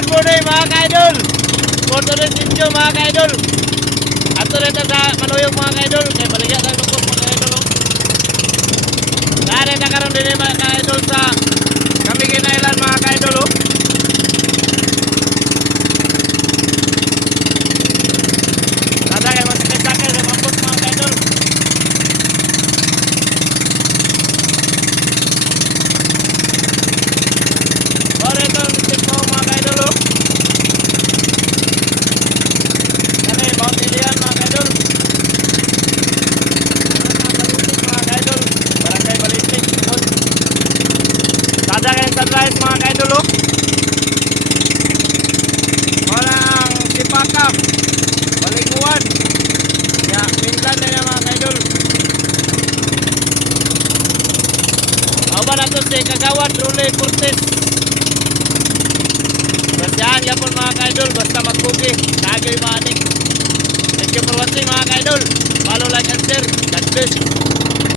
Good morning mga ka-idol. For today's video mga ka-idol, ato rin sa Manuyong mga ka-idol. Kaya baligya tayo lupot mga ka-idol. Nari na karoon din mga ka-idol sa Camiguin Island mga ka-idol. Nada kayo masakit-sakit sa mambot mga ka-idol. Sorry ito listik mo mga ka-idol. Kani Mount Ilian mga ka-idol. Mga ka-idol, barangay Balitik. Nada kayong sunrise mga ka-idol. Wala ang Sipaka, Balinguan. Ya, minsan na yan mga ka-idol. Awa na to si Kagawad Rule Cortez. Basta yan po mga ka-idol. Basta magpugi. Nagyo'y maanik. Thank you for watching mga ka-idol. Follow, like, and share. God bless.